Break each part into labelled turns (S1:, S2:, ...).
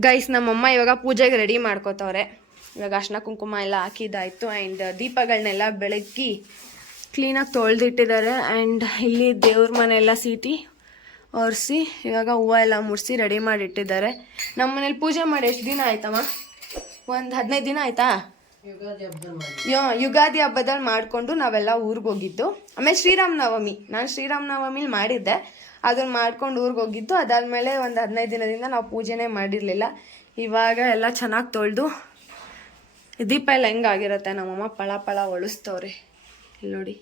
S1: Guys ನಮ್ಮಮ್ಮ ಇವಾಗ ಪೂಜೆಗೆ ರೆಡಿ ಮಾಡ್ಕೋತವ್ರೆ. ಇವಾಗ ಅರ್ಶಿನ ಕುಂಕುಮ ಎಲ್ಲ ಹಾಕಿದ್ದಾಯಿತು ಆ್ಯಂಡ್ ದೀಪಗಳನ್ನೆಲ್ಲ ಬೆಳಗ್ಗಿ ಕ್ಲೀನಾಗಿ ತೊಳೆದಿಟ್ಟಿದ್ದಾರೆ ಆ್ಯಂಡ್ ಇಲ್ಲಿ ದೇವ್ರ ಮನೆ ಎಲ್ಲ ಸೀಟಿ ಒರೆಸಿ ಇವಾಗ ಹೂವು ಎಲ್ಲ ಮುಡಿಸಿ ರೆಡಿ ಮಾಡಿ ಇಟ್ಟಿದ್ದಾರೆ ನಮ್ಮ ಮನೇಲಿ ಪೂಜೆ ಮಾಡಿ ಎಷ್ಟು ದಿನ ಆಯ್ತಮ್ಮ? ಒಂದು ಹದಿನೈದು ದಿನ ಆಯ್ತಾ? ಯೋ- ಯುಗಾದಿ ಹಬ್ಬದಲ್ಲಿ ಮಾಡಿಕೊಂಡು ನಾವೆಲ್ಲ ಊರಿಗೆ ಹೋಗಿದ್ದು. ಆಮೇಲೆ ಶ್ರೀರಾಮನವಮಿ. ನಾನು ಶ್ರೀರಾಮ್ ನವಮಿಲಿ ಮಾಡಿದ್ದೆ. ಅದನ್ನ ಮಾಡ್ಕೊಂಡು ಊರಿಗೆ ಹೋಗಿದ್ದು. ಅದಾದಮೇಲೆ ಒಂದು ಹದಿನೈದು ದಿನದಿಂದ ನಾವು ಪೂಜೆನೇ ಮಾಡಿರಲಿಲ್ಲ. ಇವಾಗ ಎಲ್ಲ ಚೆನ್ನಾಗಿ ತೊಳೆದು, ದೀಪ ಎಲ್ಲ ಹೆಂಗಾಗಿರುತ್ತೆ ನಮ್ಮಮ್ಮ ಪಳ ಪಳ ಒಳಿಸ್ತವ್ರೆ. ಇಲ್ಲಿ ನೋಡಿ.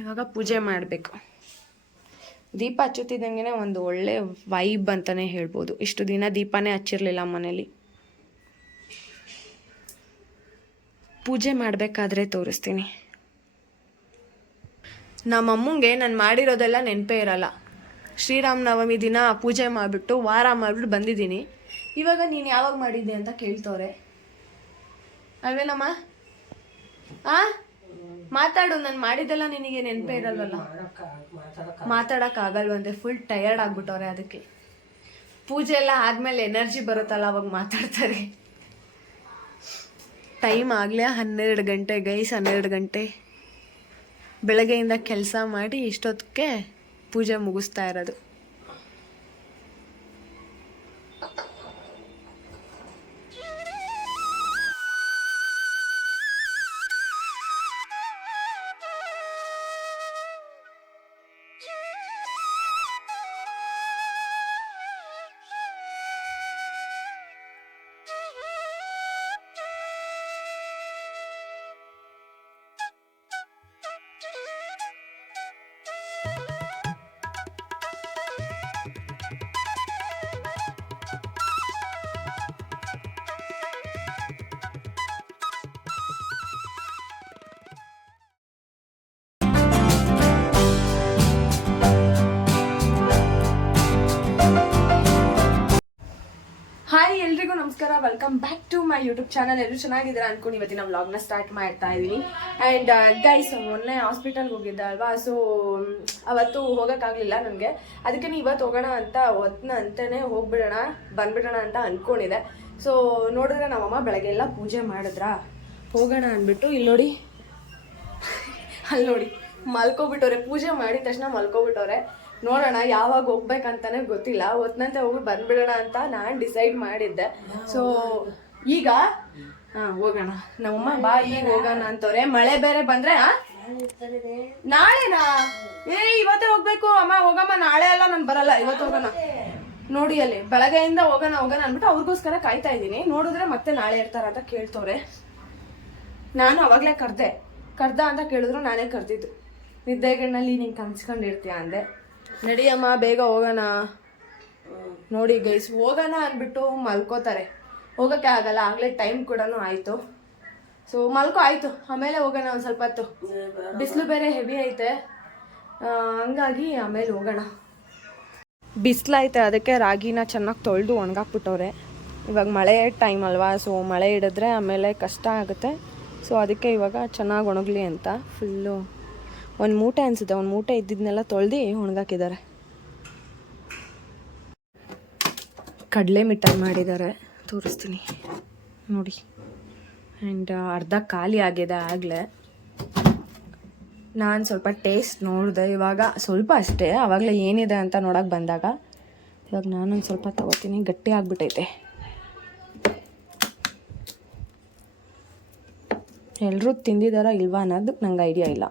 S1: ಇವಾಗ ಪೂಜೆ ಮಾಡಬೇಕು. ದೀಪ ಹಚ್ಚುತ್ತಿದ್ದಂಗೆ ಒಂದು ಒಳ್ಳೆ ವೈಬ್ ಅಂತಲೇ ಹೇಳ್ಬೋದು. ಇಷ್ಟು ದಿನ ದೀಪನೇ ಹಚ್ಚಿರಲಿಲ್ಲ ಮನೇಲಿ. ಪೂಜೆ ಮಾಡಬೇಕಾದ್ರೆ ತೋರಿಸ್ತೀನಿ. ನಮ್ಮಮ್ಮಂಗೆ ನಾನು ಮಾಡಿರೋದೆಲ್ಲ ನೆನಪೇ ಇರಲ್ಲ. ಶ್ರೀರಾಮ ನವಮಿ ದಿನ ಪೂಜೆ ಮಾಡಿಬಿಟ್ಟು ವಾರ ಮಾಡಿಬಿಟ್ಟು ಬಂದಿದ್ದೀನಿ. ಇವಾಗ ನೀನು ಯಾವಾಗ ಮಾಡಿದ್ದೆ ಅಂತ ಕೇಳ್ತವ್ರೆ. ಅಲ್ವೇನಮ್ಮ? ಆ? ಮಾತಾಡು, ನಾನು ಮಾಡಿದ್ದೆಲ್ಲ ನಿನಗೆ ನೆನಪೇ ಇರಲ್ವಲ್ಲ? ಮಾತಾಡೋಕ್ಕಾಗಲ್ವಂತೆ ಫುಲ್ ಟಯರ್ಡ್ ಆಗ್ಬಿಟ್ಟವ್ರೆ ಅದಕ್ಕೆ. ಪೂಜೆ ಎಲ್ಲ ಆದಮೇಲೆ ಎನರ್ಜಿ ಬರುತ್ತಲ್ಲ ಅವಾಗ ಮಾತಾಡ್ತಾರೆ. ಟೈಮ್ ಆಗಲೇ ಹನ್ನೆರಡು ಗಂಟೆ ಗೈಸ್ ಹನ್ನೆರಡು ಗಂಟೆ. ಬೆಳಗ್ಗೆಯಿಂದ ಕೆಲಸ ಮಾಡಿ ಇಷ್ಟೊತ್ತಿಗೆ ಪೂಜೆ ಮುಗಿಸ್ತಾ ಇರೋದು. ಹಾಯ್ ಎಲ್ರಿಗೂ ನಮಸ್ಕಾರ. Welcome back to my YouTube channel ಎಲ್ಲರೂ ಚೆನ್ನಾಗಿದ್ದೀರಾ ಅನ್ಕೊಂಡು ಇವತ್ತಿನ ವ್ಲಾಗ್ನ ಸ್ಟಾರ್ಟ್ ಮಾಡ್ತಾ ಇದ್ದೀನಿ ಆ್ಯಂಡ್ ಗೈಸ್ ಮೊನ್ನೆ ಹಾಸ್ಪಿಟಲ್ಗೆ ಹೋಗಿದ್ದೆ ಅಲ್ವಾ? ಸೊ ಅವತ್ತು ಹೋಗೋಕ್ಕಾಗಲಿಲ್ಲ ನನಗೆ. ಅದಕ್ಕೆ ಇವತ್ತು ಹೋಗೋಣ ಅಂತ ಒತ್ತನ ಅಂತಲೇ ಹೋಗ್ಬಿಡೋಣ, ಬಂದ್ಬಿಡೋಣ ಅಂತ ಅಂದ್ಕೊಂಡಿದ್ದೆ ಸೊ ನೋಡಿದ್ರೆ ನಮ್ಮಮ್ಮ ಬೆಳಗ್ಗೆ ಎಲ್ಲ ಪೂಜೆ ಮಾಡಿದ್ರಾ? ಹೋಗೋಣ ಅಂದ್ಬಿಟ್ಟು ಇಲ್ಲಿ ನೋಡಿ. ಅಲ್ಲಿ ನೋಡಿ, ಮಲ್ಕೋಬಿಟ್ಟವ್ರೆ. ಪೂಜೆ ಮಾಡಿದ ತಕ್ಷಣ ಮಲ್ಕೊಬಿಟ್ಟವ್ರೆ. ನೋಡೋಣ ಯಾವಾಗ ಹೋಗ್ಬೇಕಂತಾನೆ ಗೊತ್ತಿಲ್ಲ. ಹೊತ್ನಂತೆ ಹೋಗಿ ಬಂದ್ಬಿಡೋಣ ಅಂತ ನಾನು ಡಿಸೈಡ್ ಮಾಡಿದ್ದೆ. ಸೊ ಈಗ, ಹಾಂ, ಹೋಗೋಣ. ನಮ್ಮಮ್ಮ, ಬಾ, ಈಗ ಹೋಗೋಣ ಅಂತವ್ರೆ. ಮಳೆ ಬೇರೆ ಬಂದ್ರೆ ನಾಳೆನಾ? ಏ ಇವತ್ತೇ ಹೋಗ್ಬೇಕು. ಅಮ್ಮ, ಹೋಗಮ್ಮ, ನಾಳೆ ಅಲ್ಲ, ನಾನು ಬರಲ್ಲ. ಇವತ್ತು ಹೋಗೋಣ. ನೋಡಿ ಅಲ್ಲಿ, ಬೆಳಗ್ಗೆಯಿಂದ ಹೋಗೋಣ ಹೋಗೋಣ ಅಂದ್ಬಿಟ್ಟು ಅವ್ರಿಗೋಸ್ಕರ ಕಾಯ್ತಾ ಇದ್ದೀನಿ. ನೋಡಿದ್ರೆ ಮತ್ತೆ ನಾಳೆ ಇರ್ತಾರ ಅಂತ ಕೇಳ್ತವ್ರೆ. ನಾನು ಅವಾಗಲೇ ಕರೆದೆ. ಕರ್ದ ಅಂತ ಕೇಳಿದ್ರು ನಾನೇ ಕರೆದಿದ್ದು. ನಿದ್ದೆಗಣ್ಣಲ್ಲಿ ನೀನು ಕನ್ಸ್ಕೊಂಡಿರ್ತೀಯ ಅಂದೆ. ನಡಿಯಮ್ಮ, ಬೇಗ ಹೋಗೋಣ. ನೋಡಿ ಗೈಸ್ ಹೋಗೋಣ ಅಂದ್ಬಿಟ್ಟು ಮಲ್ಕೋತಾರೆ. ಹೋಗೋಕ್ಕೆ ಆಗಲ್ಲ, ಆಗಲೇ ಟೈಮ್ ಕೂಡ ಆಯಿತು. ಸೊ ಮಲ್ಕೋ, ಆಯಿತು. ಆಮೇಲೆ ಹೋಗೋಣ ಒಂದು ಸ್ವಲ್ಪ ಹೊತ್ತು. ಬಿಸಿಲು ಬೇರೆ ಹೆವಿ ಐತೆ. ಹಂಗಾಗಿ ಆಮೇಲೆ ಹೋಗೋಣ. ಬಿಸಿಲೈತೆ ಅದಕ್ಕೆ ರಾಗಿನ ಚೆನ್ನಾಗಿ ತೊಳೆದು ಒಣಗಾಕ್ಬಿಟ್ಟವ್ರೆ. ಇವಾಗ ಮಳೆ ಟೈಮ್ ಅಲ್ವಾ ಸೊ ಮಳೆ ಹಿಡಿದ್ರೆ ಆಮೇಲೆ ಕಷ್ಟ ಆಗುತ್ತೆ. ಸೊ ಅದಕ್ಕೆ ಇವಾಗ ಚೆನ್ನಾಗಿ ಒಣಗಲಿ ಅಂತ ಫುಲ್ಲು ಒಂದು ಮೂಟೆ ಅನಿಸುತ್ತೆ, ಒಂದು ಮೂಟೆ ಇದ್ದಿದ್ದನ್ನೆಲ್ಲ ತೊಳ್ದು ಒಣಗಾಕಿದ್ದಾರೆ. ಕಡಲೆ ಮಿಠಾಯಿ ಮಾಡಿದ್ದಾರೆ, ತೋರಿಸ್ತೀನಿ. ನೋಡಿ. ಆ್ಯಂಡ್ ಅರ್ಧ ಖಾಲಿ ಆಗಿದೆ ಆಗಲೇ. ನಾನು ಸ್ವಲ್ಪ ಟೇಸ್ಟ್ ನೋಡಿದೆ, ಇವಾಗ ಸ್ವಲ್ಪ ಅಷ್ಟೇ ಆವಾಗಲೇ ಏನಿದೆ ಅಂತ ನೋಡೋಕೆ ಬಂದಾಗ. ಇವಾಗ ನಾನೊಂದು ಸ್ವಲ್ಪ ತಗೋತೀನಿ, ಗಟ್ಟಿ ಆಗಿಬಿಟ್ಟೈತೆ. ಎಲ್ಲರೂ ತಿಂದಿದಾರ ಇಲ್ವಾ ಅನ್ನೋದು ನಂಗೆ ಐಡಿಯಾ ಇಲ್ಲ.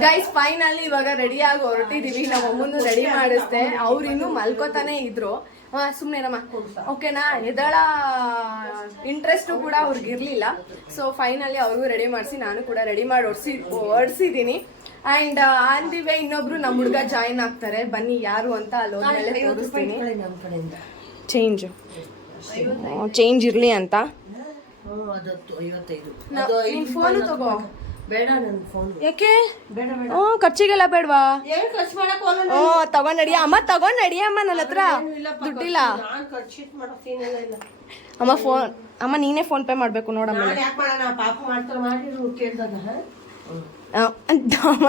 S1: ಗೈಸ್ ಫೈನಲಿ ಇವಾಗ ರೆಡಿ ಆಗಿ ಹೊರಟಿದೀವಿ ನಮ್ಮ ಅಮ್ಮನ್ನು ರೆಡಿ ಮಾಡಿಸ್ದೆ ಅವ್ರು ಇನ್ನೂ ಮಲ್ಕೋತಾನೆ ಇದ್ರು ಸುಮ್ಮನೆನಮ್ಮ ಓಕೆನಾ ಎದಳ ಇಂಟ್ರೆಸ್ಟು ಕೂಡ ಅವ್ರಿಗೆ ಇರಲಿಲ್ಲ ಸೊ ಫೈನಲಿ ಅವ್ರಿಗೂ ರೆಡಿ ಮಾಡಿಸಿ ನಾನು ಕೂಡ ರೆಡಿ ಮಾಡಿ ಒಡ್ಸಿ ಹೊಡ್ಸಿದ್ದೀನಿ ಆ್ಯಂಡ್ ಆನ್ ದಿ ವೇ ಇನ್ನೊಬ್ರು ನಮ್ಮ ಹುಡುಗ ಜಾಯಿನ್ ಆಗ್ತಾರೆ ಬನ್ನಿ ಯಾರು ಅಂತ ಅಲ್ಲಿ ತೋರಿಸ್ತೀನಿ ಚೇಂಜ್ ಚೇಂಜ್ ಇರಲಿ ಅಂತ ಫೋನು ತಗೋ
S2: ಬೇಡ ನನ್ನ ಫೋನ್
S1: ಯಾಕೆ?
S2: ಬೇಡ ಬೇಡ.
S1: ಹ್ಞೂ ಖರ್ಚಿಗೆಲ್ಲ ಬೇಡವಾ?
S2: ಏನು ಖರ್ಚು ಮಾಡಕ್ ಹೋಗಲ್ಲ
S1: ಹ್ಞೂ ತಗೊಂಡ್ ನಡಿಯ ಅಮ್ಮ ತಗೊಂಡ್ ನಡಿಯಮ್ಮ ನನ್ನ ಹತ್ರ. ದುಡ್ಡಿಲ್ಲ.
S2: ನಾನ್ ಖರ್ಚು ಮಾಡೋ ಸೀನ್ ಎಲ್ಲ ಇಲ್ಲ.
S1: ಅಮ್ಮ ಫೋನ್ ಅಮ್ಮ ನೀನೇ ಫೋನ್ ಪೇ ಮಾಡ್ಬೇಕು ನೋಡಮ್ಮ.
S2: ನಾನ್ ಯಾಕೆ ಮಾಡೋಣ? ಪಾಪ ಮಾಡ್ತಾರೆ ಮಾಡಿರು ಕೇಳ್ದಾಗ
S1: ಅಮ್ಮ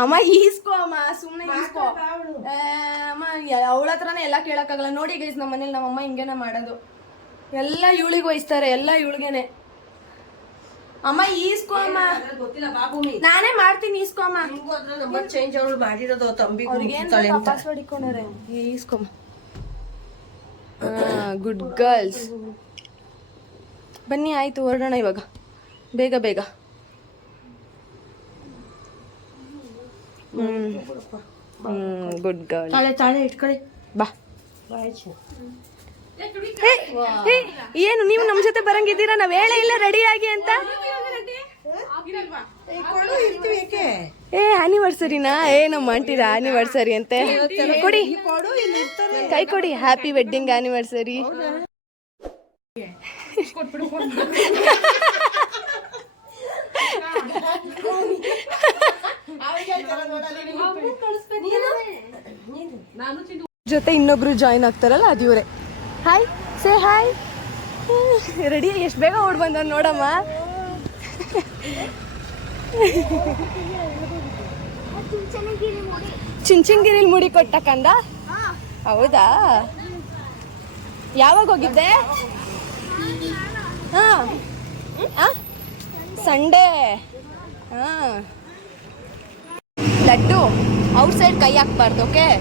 S1: ಅಮ್ಮ ಈಸ್ಕೋ ಅಮ್ಮ ಸುಮ್ಮನೆ ಈಸ್ಕೋ. ಅಮ್ಮ ಅವಳ ಹತ್ರನೇ ಎಲ್ಲ ಕೇಳಕ್ಕಾಗಲ್ಲ. ನೋಡಿ ಗೈಸ್ ನಮ್ಮ ಮನೇಲಿ ನಮ್ಮಮ್ಮ ಹಿಂಗೇನೆ ಮಾಡೋದು. ಎಲ್ಲ ಇವಳಿಗೆ ವಹಿಸ್ತಾರೆ ಎಲ್ಲ ಇವಳಿಗೆನೆ. ಅಮ್ಮ ಈಸ್ಕೋ ಅಮ್ಮ.
S2: ಗೊತ್ತಿಲ್ಲ ಬಾಬು
S1: ನಾನೇ ಮಾಡ್ತೀನಿ ಈಸ್ಕೋ ಅಮ್ಮ.
S2: ಅದ್ರ ನಂಬರ್ ಚೇಂಜ್ ಅವಳು ಮಾಡಿರೋದು ತಂಬಿ
S1: ಪಾಸ್ವರ್ಡ್ ಇಟ್ಕೊಂಡವ್ರೆ? ಈಸ್ಕೊಮ್ಮ ಗುಡ್ ಗರ್ಲ್ಸ್ ಬನ್ನಿ ಆಯ್ತು ಹೊರಡೋಣ ಇವಾಗ. ಬೇಗ ಬೇಗ. ಹ್ಮ್. ಹ್ಮ್ ಗುಡ್ ಗರ್ಲ್
S2: ತಾಳೆ ತಾಳೆ ಇಟ್ಕೊಳ್ಳಿ.
S1: ಬಾ. ಏನು ನೀವು ನಮ್ಮ ಜೊತೆ ಬರಂಗಿದ್ದೀರಾ? ನಾವ್ ಹೇಳೇ ಇಲ್ಲ ರೆಡಿ ಆಗಿ ಅಂತ? ಏ ಆನಿವರ್ಸರಿನಾ ಏ ನಮ್ಮ ಆಂಟಿದ ಆನಿವರ್ಸರಿ ಅಂತೆ. ಕೊಡಿ. ಕೈ ಕೊಡಿ. ಹ್ಯಾಪಿ ವೆಡ್ಡಿಂಗ್ ಆನಿವರ್ಸರಿ ಜೊತೆ ಇನ್ನೊಬ್ರು ಜಾಯಿನ್ ಆಗ್ತಾರಲ್ಲ ಅದು ಇವ್ರೆ ಹಾಯ್ ಸೇ ಹಾಯ್ ರೆಡಿ ಎಷ್ಟು ಬೇಗ ಓಡ್ ಬಂದ ನೋಡಮ್ಮ. ಚುಂಚನಗಿರಿಲಿ ಮುಡಿ ಕೊಟ್ಟಕ್ಕಂದ ಹೌದಾ? ಯಾವಾಗ ಹೋಗಿದ್ದೆ? ಹಾ. ಸಂಡೇ. ಹಾ. ಲಡ್ಡು ಔಟ್ ಸೈಡ್ ಕೈ ಹಾಕ್ಬಾರ್ದು ಓಕೆ?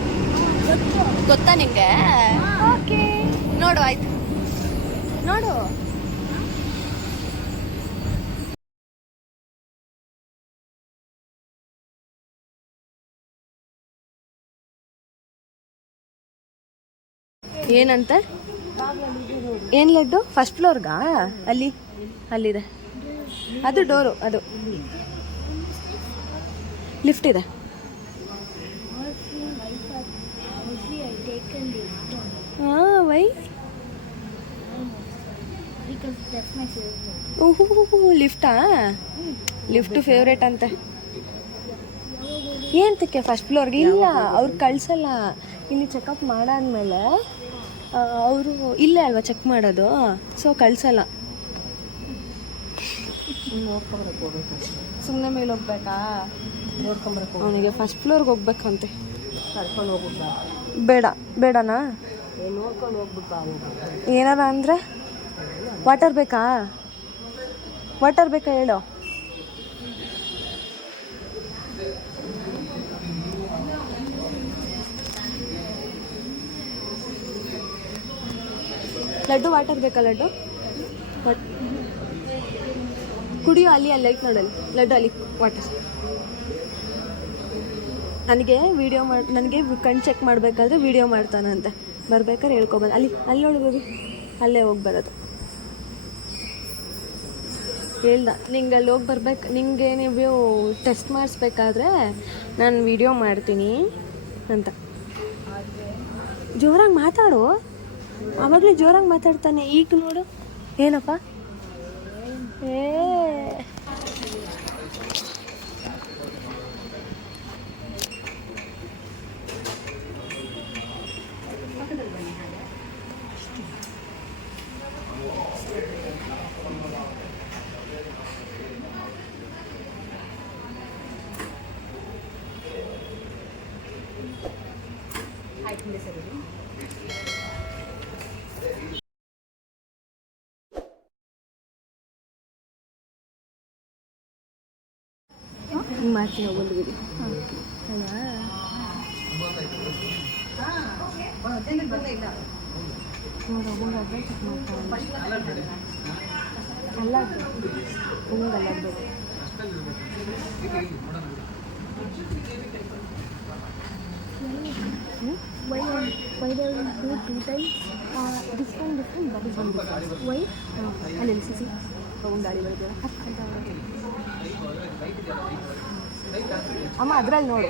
S1: ಗೊತ್ತಾ ನಿಂಗೆ? ಓಕೆ ನೋಡು ಆಯ್ತು. ನೋಡು. ಏನಂತ? ಏನ್ ಲಡ್ಡು? ಫಸ್ಟ್ ಫ್ಲೋರ್ಗಾ ಅಲ್ಲಿ? ಅಲ್ಲಿದೆ. ಅದು ಡೋರು ಅದು. ಲಿಫ್ಟ್ ಇದೆ. ಹಾಂ ವೈ ಲಿಫ್ಟಾ ಲಿಫ್ಟ್ ಫೇವ್ರೇಟ್ ಅಂತೆ. ಏನಂತಕ್ಕೆ ಫಸ್ಟ್ ಫ್ಲೋರ್ಗೆ ಇಲ್ಲ, ಅವ್ರು ಕಳ್ಸಲ್ಲ. ಇಲ್ಲಿ ಚೆಕಪ್ ಮಾಡಾದ್ಮೇಲೆ ಅವರು ಇಲ್ಲೇ ಅಲ್ವಾ ಚೆಕ್ ಮಾಡೋದು? ಸೊ ಕಳ್ಸಲ್ಲ. ಸುಮ್ಮನೆ ಮೇಲೆ ಹೋಗ್ಬೇಕಾ?
S2: ನೋಡ್ಕೊಂಬರಕ್ಕೆ
S1: ಅವನಿಗೆ ಫಸ್ಟ್ ಫ್ಲೋರ್ಗೆ ಹೋಗ್ಬೇಕಂತೆ.
S2: ಕರ್ಕೊಂಡು ಹೋಗ್ಬಿಟ್ಟ
S1: ಬೇಡ, ಬೇಡನಾ?
S2: ನೋಡ್ಕೊಂಡು ಹೋಗ್ಬಿಟ್ಟು
S1: ಏನಾರ ಅಂದರೆ? ವಾಟರ್ ಬೇಕಾ? ವಾಟರ್ ಬೇಕಾ ಹೇಳು. ಲಡ್ಡು ವಾಟರ್ ಬೇಕಾ ಲಡ್ಡು? ಕುಡಿಯೋ ಅಲ್ಲಿ ಅಲ್ಲಿ ಲೈಟ್ ನೋಡಲ್ಲಿ ಲಡ್ಡು, ಅಲ್ಲಿ ವಾಟರ್ ನನಗೆ ವಿಡಿಯೋ ಮಾಡಿ, ನನಗೆ ಕಣ್ಣು ಚೆಕ್ ಮಾಡಬೇಕಾದ್ರೆ ವಿಡಿಯೋ ಮಾಡ್ತಾನಂತೆ. ಬರ್ಬೇಕಾದ್ರೆ ಹೇಳ್ಕೊಬೋದು. ಅಲ್ಲಿ ಅಲ್ಲಿ ಹೋಗಿ ಅಲ್ಲೇ ಹೋಗಿ ಬರೋದು. ಹೇಳ್ದ. ನಿಂಗೆ ಅಲ್ಲಿ ಹೋಗಿ ಬರ್ಬೇಕು, ನಿಂಗೆ ನೀವು ಟೆಸ್ಟ್ ಮಾಡಿಸ್ಬೇಕಾದ್ರೆ ನಾನು ವಿಡಿಯೋ ಮಾಡ್ತೀನಿ ಅಂತ. ಜೋರಾಗಿ ಮಾತಾಡು. ಆವಾಗಲೇ ಜೋರಾಗಿ ಮಾತಾಡ್ತಾನೆ. ಈಗ ನೋಡು. ಏನಪ್ಪ ಏ ಇಮ್ಯಾಟಿ ನ
S3: ಒಳ್ಳೆ ಬಿಡಿ ಹ ಆ ಹಾ ಓಕೆ ಬರ್ ಅದೆಂದೆ ಬರಲ್ಲ ಇಲ್ಲ ಓರ ಓಂಗಾ ಬರ್ತೀನಿ ಅಲ್ಲಾಕಡೆ ಅಲ್ಲಾಕಡೆ ಇಂಗಲ್ಲ
S1: ಬರಬೇಕು ಇಕ್ಕೆ ಇಕ್ಕೆ ಓಡೋದು ಮುಂಚೆ ವಿಜೇವಿ ಅಮ್ಮ ಅದ್ರಲ್ಲಿ ನೋಡು.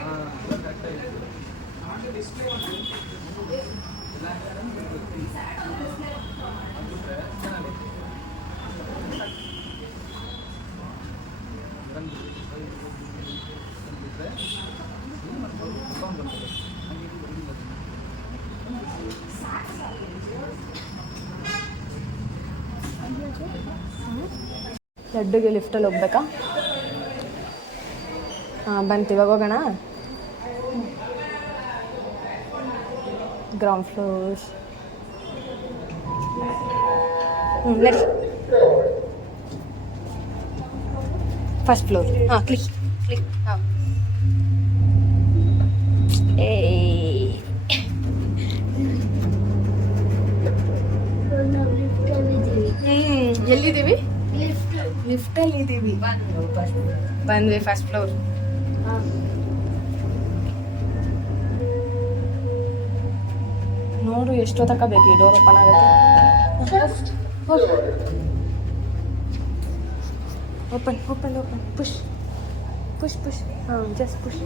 S1: ಲಡ್ಡುಗೆ ಲಿಫ್ಟಲ್ಲಿ ಹೋಗ್ಬೇಕಾ? ಹಾಂ ಬಂತು. ಇವಾಗ ಹೋಗೋಣ? ಗ್ರೌಂಡ್ ಫ್ಲೋರ್ ಹ್ಞೂ ನಡಿ ಫಸ್ಟ್ ಫ್ಲೋರ್ ಹಾಂ ಕ್ಲಿಕ್ ಕ್ಲಿಕ್ ಹಾಂ. ಏ ಎಲ್ಲಿದ್ದೀವಿ?
S3: ಲಿಫ್ಟ್
S1: ಲಿಫ್ಟಲ್ಲಿ ಇದ್ದೀವಿ ಬಂದ್ವಿ ಫಸ್ಟ್ ಫ್ಲೋರ್ ನೋಡು ಎಷ್ಟೊತ್ತಕ ಬೇಕು ಈ ಡೋರ್ ಓಪನ್ ಆಗುತ್ತೆ open open open push push push ಹಾಂ just push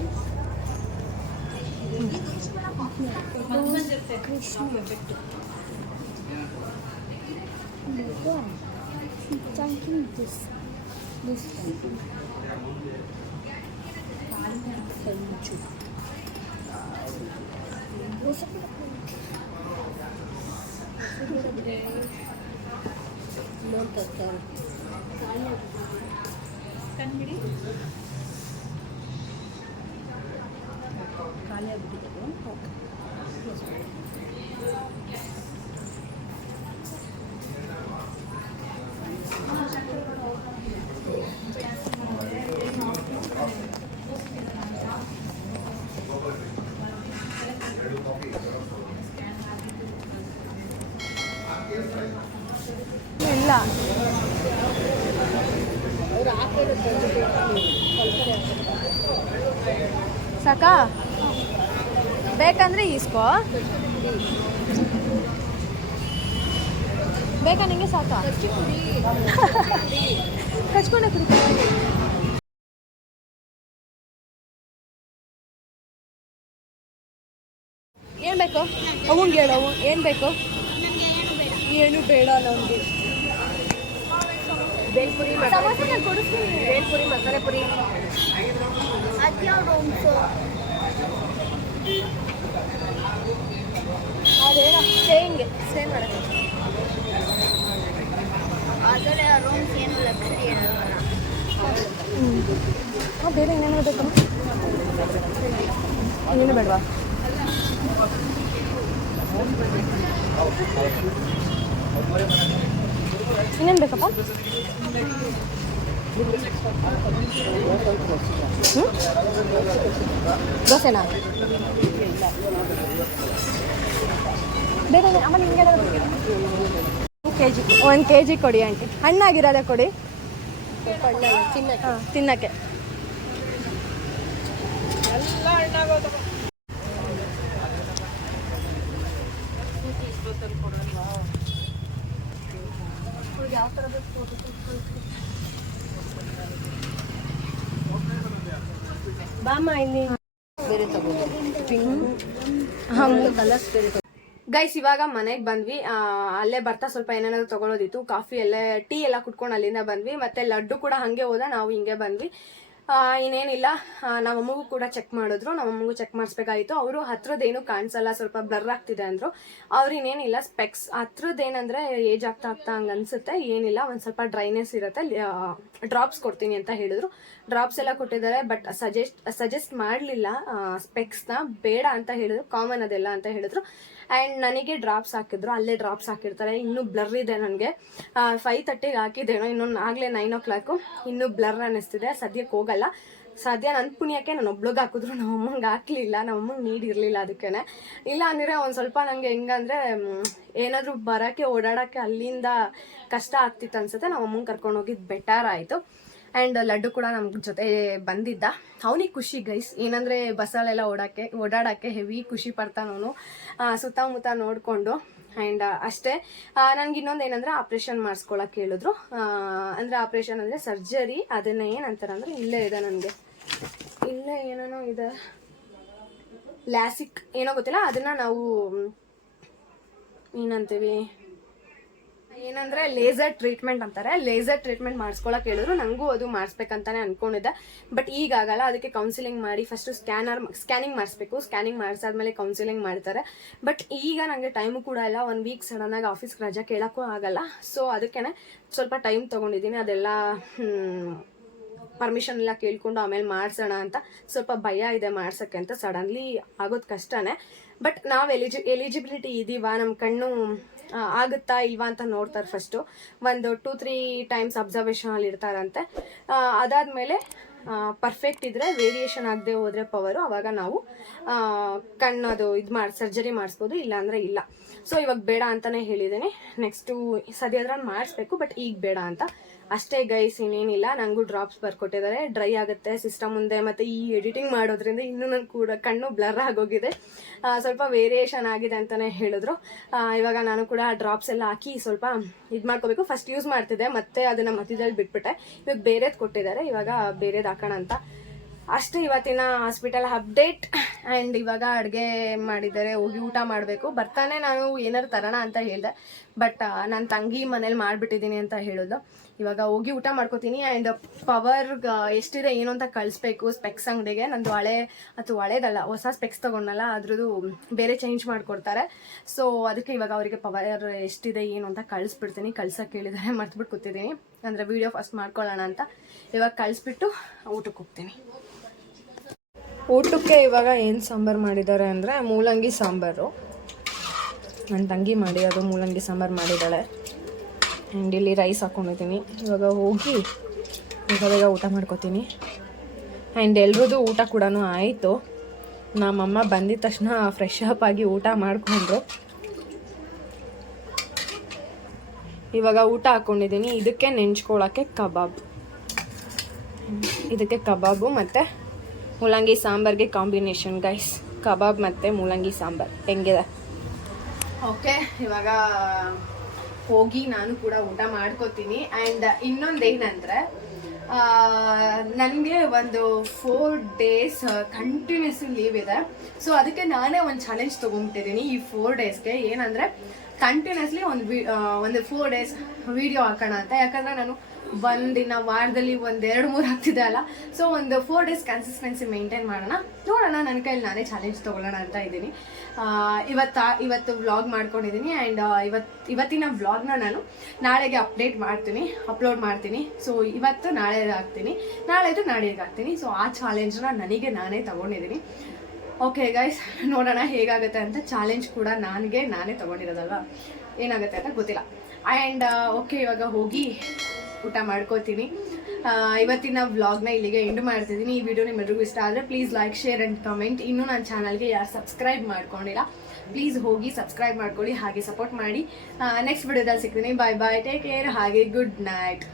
S3: Chunking this. This one.
S2: ಲೋನ್ ತರ್ತಾರೆ ಖಾಲಿ ಆಗ್ಬಿಟ್ಟಿದೆ
S1: ಇಲ್ಲ ಸಾಕಾ ಬೇಕಂದ್ರೆ ಈಸ್ಕೋ. ಬೇಕಾ ನಿಂಗೆ ಸಾಕಾ? ಕಚ್ಕೊಂಡೆ ಕುಡಿ. ಏನ್ ಬೇಕು? ಅವಂಗೆ ಹೇಳು ಅವು ಏನ್ ಬೇಕು? ಏನು ಬೇಡ ನಮ್ಗೆ
S2: ಬೇಲ್ಪುರಿ
S1: ಕೊಡಿಸ್ತೀನಿ.
S2: ಬೇಲ್ಪುರಿ ಮಸಾಲೆ ಪುರಿ.
S1: ಅದೇನ ಸ್ಟೇಯಿಂಗ್ಗೆ ಸ್ಟೇ ಮಾಡಕ್ಕೆ
S3: ಅದರ ರೂಮ್ಸ್ ಏನು ಲಕ್ಷರಿ ಇರಲ್ವಲ್ಲ
S1: ಹಾಂ ಬೇರೆ ಇನ್ನೇನು ಬೇಕು ಬೇಡವಾ ಇನ್ನೇನು ಬೇಕಪ್ಪ? ದೋಸೆನಾ? ಬೇರೆ ಕೆ ಜಿ ಒಂದು ಕೆ ಜಿ ಕೊಡಿ ಆಂಟಿ. ಹಣ್ಣಾಗಿರೋದೇ ಕೊಡಿ. ತಿನ್ನಕ್ಕೆ
S2: ಬಾಮ ಇಲ್ಲಿ ಬೇರೆ ತಗೊಂಡು ಕಲರ್ಸ್ ಬೇರೆ ತಗೊಂಡು
S1: ಗೈಸ್ ಇವಾಗ ಮನೆಗೆ ಬಂದ್ವಿ. ಅಲ್ಲೇ ಬರ್ತಾ ಸ್ವಲ್ಪ ಏನೇನಾದ್ರು ತಗೊಳೋದಿತ್ತು. ಕಾಫಿ ಎಲ್ಲ ಟೀ ಎಲ್ಲ ಕುಟ್ಕೊಂಡು ಅಲ್ಲಿಂದ ಬಂದ್ವಿ. ಮತ್ತೆ ಲಡ್ಡು ಕೂಡ ಹಂಗೆ ಹೋದ, ನಾವು ಹಿಂಗೆ ಬಂದ್ವಿ. ಇನ್ನೇನಿಲ್ಲ. ನಮ್ಮಮ್ಮಗೂ ಕೂಡ ಚೆಕ್ ಮಾಡಿದ್ರು. ನಮ್ಮ ಅಮ್ಮಗೂ ಚೆಕ್ ಮಾಡಿಸ್ಬೇಕಾಗಿತ್ತು. ಅವರು ಹತ್ರದ್ದೇನು ಕಾಣಿಸಲ್ಲ, ಸ್ವಲ್ಪ ಬ್ಲರ್ ಆಗ್ತಿದೆ ಅಂದ್ರು. ಅವ್ರು ಇನ್ನೇನಿಲ್ಲ ಸ್ಪೆಕ್ಸ್ ಹತ್ರದೇನಂದ್ರೆ ಏಜ್ ಆಗ್ತಾ ಆಗ್ತಾ ಹಂಗೆ ಅನ್ಸುತ್ತೆ. ಏನಿಲ್ಲ, ಒಂದು ಸ್ವಲ್ಪ ಡ್ರೈನೆಸ್ ಇರುತ್ತೆ. ಡ್ರಾಪ್ಸ್ ಕೊಡ್ತೀನಿ ಅಂತ ಹೇಳಿದ್ರು. ಡ್ರಾಪ್ಸ್ ಎಲ್ಲ ಕೊಟ್ಟಿದ್ದಾರೆ ಬಟ್ ಸಜೆಸ್ಟ್ ಸಜೆಸ್ಟ್ ಮಾಡಲಿಲ್ಲ. ಸ್ಪೆಕ್ಸ್ನ ಬೇಡ ಅಂತ ಹೇಳಿದ್ರು. ಕಾಮನ್ ಅದೆಲ್ಲ ಅಂತ ಹೇಳಿದ್ರು. ಆ್ಯಂಡ್ ನನಗೆ ಡ್ರಾಪ್ಸ್ ಹಾಕಿದ್ರು, ಅಲ್ಲೇ ಡ್ರಾಪ್ಸ್ ಹಾಕಿರ್ತಾರೆ. ಇನ್ನೂ ಬ್ಲರ್ ಇದೆ ನನಗೆ. ಫೈವ್ ತರ್ಟಿಗೆ ಹಾಕಿದ್ದೇನೋ ಇನ್ನೊಂದು ಆಗಲೇ ನೈನ್ ಓ ಕ್ಲಾಕು ಇನ್ನೂ ಬ್ಲರ್ ಅನ್ನಿಸ್ತಿದೆ. ಸದ್ಯಕ್ಕೆ ಹೋಗಲ್ಲ. ಸದ್ಯ ನನ್ನ ಪುಣ್ಯಕ್ಕೆ ನಾನು ಒಬ್ಳಿಗೆ ಹಾಕಿದ್ರು ನಮ್ಮ ಅಮ್ಮಂಗೆ ಹಾಕ್ಲಿಲ್ಲ ನಮ್ಮ ಅಮ್ಮಂಗೆ ನೀಡಿರಲಿಲ್ಲ ಅದಕ್ಕೇ ಇಲ್ಲ ಅಂದರೆ ಒಂದು ಸ್ವಲ್ಪ ನನಗೆ ಹೆಂಗಂದರೆ ಏನಾದರೂ ಬರೋಕ್ಕೆ, ಓಡಾಡೋಕ್ಕೆ ಅಲ್ಲಿಂದ ಕಷ್ಟ ಆಗ್ತಿತ್ತು ಅನ್ಸುತ್ತೆ. ನಮ್ಮ ಅಮ್ಮಂಗೆ ಕರ್ಕೊಂಡು ಹೋಗಿದ್ದು ಬೆಟರ್ ಆಯಿತು. ಆ್ಯಂಡ್ ಲಡ್ಡು ಕೂಡ ನಮ್ಮ ಜೊತೆ ಬಂದಿದ್ದ. ಅವನಿಗೆ ಖುಷಿ ಗೈಸ್ ಏನಂದರೆ ಬಸ್ಸಲ್ಲೆಲ್ಲ ಓಡಾಕೆ, ಓಡಾಡೋಕ್ಕೆ ಹೆವಿ ಖುಷಿ ಪಡ್ತಾನ ಅವನು. ಸುತ್ತಮುತ್ತ ನೋಡಿಕೊಂಡು. ಆ್ಯಂಡ್ ಅಷ್ಟೇ. ನನಗೆ ಇನ್ನೊಂದು ಏನಂದರೆ ಆಪ್ರೇಷನ್ ಮಾಡಿಸ್ಕೊಳಕ್ಕೆ ಹೇಳಿದ್ರು. ಅಂದರೆ ಆಪ್ರೇಷನ್ ಅಂದರೆ ಸರ್ಜರಿ ಅದನ್ನ ಏನಂತಾರೆ ಅಂದರೆ ಇಲ್ಲೇ ಇದೆ ನನಗೆ. ಇಲ್ಲೇ ಏನೇನೋ ಇದೆ. ಲ್ಯಾಸಿಕ್ ಏನೋ ಗೊತ್ತಿಲ್ಲ? ಅದನ್ನು ನಾವು, ಏನಂತೀವಿ? ಏನಂದ್ರೆ ಲೇಸರ್ ಟ್ರೀಟ್ಮೆಂಟ್ ಅಂತಾರೆ. ಲೇಸರ್ ಟ್ರೀಟ್ಮೆಂಟ್ ಮಾಡಿಸ್ಕೊಳಕ್ ಹೇಳಿದ್ರು. ನನಗೂ ಅದು ಮಾಡಿಸ್ಬೇಕಂತಾನೆ ಅನ್ಕೊಂಡಿದ್ದೆ. ಬಟ್ ಈಗ ಆಗಲ್ಲ. ಅದಕ್ಕೆ ಕೌನ್ಸಿಲಿಂಗ್ ಮಾಡಿ ಫಸ್ಟ್ ಸ್ಕ್ಯಾನರ್ ಸ್ಕ್ಯಾನಿಂಗ್ ಮಾಡಿಸ್ಬೇಕು. ಸ್ಕ್ಯಾನಿಂಗ್ ಮಾಡಿಸಾದ್ಮೇಲೆ ಕೌನ್ಸಿಲಿಂಗ್ ಮಾಡ್ತಾರೆ. ಬಟ್ ಈಗ ನನಗೆ ಟೈಮ್ ಕೂಡ ಇಲ್ಲ. ಒನ್ ವೀಕ್ ಸಡನ್ನಾಗಿ ಆಫೀಸ್ಗೆ ರಜೆ ಕೇಳೋಕ್ಕೂ ಆಗಲ್ಲ. ಸೊ ಅದಕ್ಕೇನೆ ಸ್ವಲ್ಪ ಟೈಮ್ ತಗೊಂಡಿದ್ದೀನಿ. ಅದೆಲ್ಲ ಪರ್ಮಿಷನ್ ಎಲ್ಲ ಕೇಳ್ಕೊಂಡು ಆಮೇಲೆ ಮಾಡ್ಸೋಣ ಅಂತ ಸ್ವಲ್ಪ ಭಯ ಇದೆ ಮಾಡ್ಸೋಕ್ಕೆ ಅಂತ ಸಡನ್ಲಿ ಆಗೋದು ಕಷ್ಟನೇ. ಬಟ್ ನಾವು ಎಲಿಜಿ ಎಲಿಜಿಬಿಲಿಟಿ ಇದೀವಾ. ನಮ್ಮ ಕಣ್ಣು ಆಗುತ್ತಾ ಇಲ್ವಾ ಅಂತ ನೋಡ್ತಾರೆ ಫಸ್ಟು ಒಂದು ಟೂ ತ್ರೀ ಟೈಮ್ಸ್ ಅಬ್ಸರ್ವೇಷನಲ್ಲಿ ಇರ್ತಾರಂತೆ. ಅದಾದ ಅದಾದ್ಮೇಲೆ ಪರ್ಫೆಕ್ಟ್ ಇದ್ದರೆ ವೇರಿಯೇಷನ್ ಆಗದೆ ಹೋದರೆ ಪವರು ಅವಾಗ ನಾವು ಕಣ್ಣದು ಕಣ್ಣು ಅದು ಇದು ಮಾಡಿ ಸರ್ಜರಿ ಮಾಡಿಸ್ಬೋದು, ಇಲ್ಲಾಂದರೆ ಇಲ್ಲ. ಸೊ ಇವಾಗ ಬೇಡ ಅಂತಲೇ ಹೇಳಿದ್ದೀನಿ. ನೆಕ್ಸ್ಟು ಸದ್ಯದ್ರಲ್ಲಿ ಮಾಡಿಸ್ಬೇಕು ಬಟ್ ಈಗ ಬೇಡ ಅಂತ. ಅಷ್ಟೇ ಗೈಸ್ ಇನ್ನೇನಿಲ್ಲ. ನನಗೂ ಡ್ರಾಪ್ಸ್ ಬರ್ಕೊಟ್ಟಿದ್ದಾರೆ. ಡ್ರೈ ಆಗುತ್ತೆ ಸಿಸ್ಟಮ್ ಮುಂದೆ. ಮತ್ತು ಈ ಎಡಿಟಿಂಗ್ ಮಾಡೋದ್ರಿಂದ ಇನ್ನೂ ನನ್ನ ಕೂಡ ಕಣ್ಣು ಬ್ಲರ್ ಆಗೋಗಿದೆ. ಸ್ವಲ್ಪ ವೇರಿಯೇಷನ್ ಆಗಿದೆ ಅಂತಲೇ ಹೇಳಿದ್ರು. ಆ, ಇವಾಗ ನಾನು ಕೂಡ ಡ್ರಾಪ್ಸ್ ಎಲ್ಲ ಹಾಕಿ ಸ್ವಲ್ಪ ಇದು ಮಾಡ್ಕೋಬೇಕು. ಫಸ್ಟ್ ಯೂಸ್ ಮಾಡ್ತಿದ್ದೆ. ಮತ್ತೆ ಅದನ್ನು ಮಧ್ಯದಲ್ಲಿ ಬಿಟ್ಬಿಟ್ಟೆ. ಇವಾಗ ಬೇರೆದು ಕೊಟ್ಟಿದ್ದಾರೆ. ಇವಾಗ ಬೇರೆದು ಹಾಕೋಣ ಅಂತ. ಅಷ್ಟೇ ಇವತ್ತಿನ ಹಾಸ್ಪಿಟಲ್ ಅಪ್ಡೇಟ್ ಆ್ಯಂಡ್ ಇವಾಗ ಅಡುಗೆ ಮಾಡಿದ್ದಾರೆ ಹೋಗಿ ಊಟ ಮಾಡಬೇಕು. ಬರ್ತಾನೆ ನಾನು ಏನಾರು ತರೋಣ ಅಂತ ಹೇಳಿದೆ. ಬಟ್ ನನ್ನ ತಂಗಿ ಮನೇಲಿ ಮಾಡಿಬಿಟ್ಟಿದ್ದೀನಿ ಅಂತ ಹೇಳೋದು. ಇವಾಗ ಹೋಗಿ ಊಟ ಮಾಡ್ಕೋತೀನಿ. ಆ್ಯಂಡ್ ಪವರ್ ಎಷ್ಟಿದೆ ಏನು ಅಂತ ಕಳಿಸ್ಬೇಕು ಸ್ಪೆಕ್ಸ್ ಅಂಗಡಿಗೆ. ನಂದು ಹಳೆ ಅಥವಾ ಹಳೇದಲ್ಲ, ಹೊಸ ಸ್ಪೆಕ್ಸ್ ತೊಗೊಂಡಲ್ಲ ಅದ್ರದ್ದು ಬೇರೆ ಚೇಂಜ್ ಮಾಡಿಕೊಡ್ತಾರೆ. ಸೊ ಅದಕ್ಕೆ ಇವಾಗ ಅವರಿಗೆ ಪವರ್ ಎಷ್ಟಿದೆ ಏನು ಅಂತ ಕಳಿಸ್ಬಿಡ್ತೀನಿ. ಕಳ್ಸೋಕೆ ಕೇಳಿದರೆ ಮರ್ತ್ಬಿಟ್ಟು ಕೂತಿದ್ದೀನಿ. ಅಂದರೆ ವೀಡಿಯೋ ಫಸ್ಟ್ ಮಾಡ್ಕೊಳ್ಳೋಣ ಅಂತ. ಇವಾಗ ಕಳಿಸ್ಬಿಟ್ಟು ಊಟಕ್ಕೆ ಹೋಗ್ತೀನಿ. ಊಟಕ್ಕೆ ಇವಾಗ ಏನು ಸಾಂಬಾರು ಮಾಡಿದ್ದಾರೆ ಅಂದರೆ ಮೂಲಂಗಿ ಸಾಂಬಾರು. ನನ್ನ ತಂಗಿ ಮಾಡಿ, ಅದು ಮೂಲಂಗಿ ಸಾಂಬಾರು ಮಾಡಿದ್ದಾಳೆ. ಆ್ಯಂಡ್ ಇಲ್ಲಿ ರೈಸ್ ಹಾಕ್ಕೊಂಡಿದ್ದೀನಿ ಇವಾಗ ಹೋಗಿ ಬೇಗ ಬೇಗ ಊಟ ಮಾಡ್ಕೋತೀನಿ. ಆ್ಯಂಡ್ ಎಲ್ರದ್ದು ಊಟ ಕೂಡ ಆಯಿತು. ನಮ್ಮಮ್ಮ ಬಂದಿದ ತಕ್ಷಣ ಫ್ರೆಶ್ ಅಪ್ ಆಗಿ ಊಟ ಮಾಡಿಕೊಂಡ್ರು. ಇವಾಗ ಊಟ ಹಾಕ್ಕೊಂಡಿದ್ದೀನಿ ಇದಕ್ಕೆ ನೆಂಚ್ಕೊಳ್ಳೋಕ್ಕೆ ಕಬಾಬ್. ಇದಕ್ಕೆ ಕಬಾಬು ಮತ್ತು ಮೂಲಂಗಿ ಸಾಂಬಾರ್ಗೆ ಕಾಂಬಿನೇಷನ್ ಗೈಸ್ ಕಬಾಬ್ ಮತ್ತು ಮೂಲಂಗಿ ಸಾಂಬಾರ್. ಹೆಂಗಿದೆ? ಓಕೆ, ಇವಾಗ ಹೋಗಿ ನಾನು ಕೂಡ ಊಟ ಮಾಡ್ಕೋತೀನಿ. ಆ್ಯಂಡ್ ಇನ್ನೊಂದು ಏನಂದರೆ ನನಗೆ ಒಂದು ಫೋರ್ ಡೇಸ್ ಕಂಟಿನ್ಯೂಸ್ ಲೀವ್ ಇದೆ. ಸೊ ಅದಕ್ಕೆ ನಾನೇ ಒಂದು ಚಾಲೆಂಜ್ ತೊಗೊಂಬಿಟ್ಟಿದ್ದೀನಿ ಈ ಫೋರ್ ಡೇಸ್ಗೆ ಏನಂದರೆ ಕಂಟಿನ್ಯೂಸ್ಲಿ ಒಂದು ಒಂದು ಫೋರ್ ಡೇಸ್ ವಿಡಿಯೋ ಹಾಕೋಣ ಅಂತ. ಯಾಕಂದರೆ ನಾನು ಒಂದಿನ ವಾರದಲ್ಲಿ ಒಂದು ಎರಡು ಮೂರು ಆಗ್ತಿದೆ ಅಲ್ಲ? ಸೊ ಒಂದು ಫೋರ್ ಡೇಸ್ ಕನ್ಸಿಸ್ಟೆನ್ಸಿ ಮೇಂಟೈನ್ ಮಾಡೋಣ. ನೋಡೋಣ ನನ್ನ ಕೈಲಿ ನಾನೇ ಚಾಲೆಂಜ್ ತೊಗೊಳ್ಳೋಣ ಅಂತ ಇದ್ದೀನಿ. ಇವತ್ತು ಇವತ್ತು ವ್ಲಾಗ್ ಮಾಡ್ಕೊಂಡಿದ್ದೀನಿ ಆ್ಯಂಡ್ ಇವತ್ತು ಇವತ್ತಿನ ವ್ಲಾಗ್ನ ನಾನು ನಾಳೆಗೆ ಅಪ್ಡೇಟ್ ಮಾಡ್ತೀನಿ ಅಪ್ಲೋಡ್ ಮಾಡ್ತೀನಿ. ಸೊ ಇವತ್ತು ನಾಳೆ ಹಾಕ್ತೀನಿ. ನಾಳೆದು ನಾಳೆಗೆ ಹಾಕ್ತೀನಿ. ಸೊ ಆ ಚಾಲೆಂಜ್ನ ನನಗೆ ನಾನೇ ತಗೊಂಡಿದ್ದೀನಿ. ಓಕೆ ಗೈಸ್ ನೋಡೋಣ ಹೇಗಾಗುತ್ತೆ ಅಂತ ಚಾಲೆಂಜ್ ಕೂಡ ನನಗೆ ನಾನೇ ತೊಗೊಂಡಿರೋದಲ್ವ? ಏನಾಗುತ್ತೆ ಅಂತ ಗೊತ್ತಿಲ್ಲ. ಆ್ಯಂಡ್ ಓಕೆ ಇವಾಗ ಹೋಗಿ ಊಟ ಮಾಡ್ಕೋತೀನಿ. ಇವತ್ತಿನ ವ್ಲಾಗ್ನ ಇಲ್ಲಿಗೆ ಎಂಡ್ ಮಾಡ್ತಿದ್ದೀನಿ. ಈ ವಿಡಿಯೋ ನಿಮ್ಮೆಲ್ಲರಿಗೂ ಇಷ್ಟ ಆದರೆ please like share and comment ಇನ್ನೂ ನನ್ನ ಚಾನಲ್ಗೆ ಯಾರು ಸಬ್ಸ್ಕ್ರೈಬ್ ಮಾಡ್ಕೊಂಡಿಲ್ಲ ಪ್ಲೀಸ್ ಹೋಗಿ ಸಬ್ಸ್ಕ್ರೈಬ್ ಮಾಡ್ಕೊಳ್ಳಿ, ಹಾಗೆ ಸಪೋರ್ಟ್ ಮಾಡಿ. ನೆಕ್ಸ್ಟ್ ವಿಡಿಯೋದಲ್ಲಿ ಸಿಗ್ತೀನಿ. ಬಾಯ್ ಬಾಯ್ ಟೇಕ್ ಕೇರ್ ಹಾಗೆ ಗುಡ್ ನೈಟ್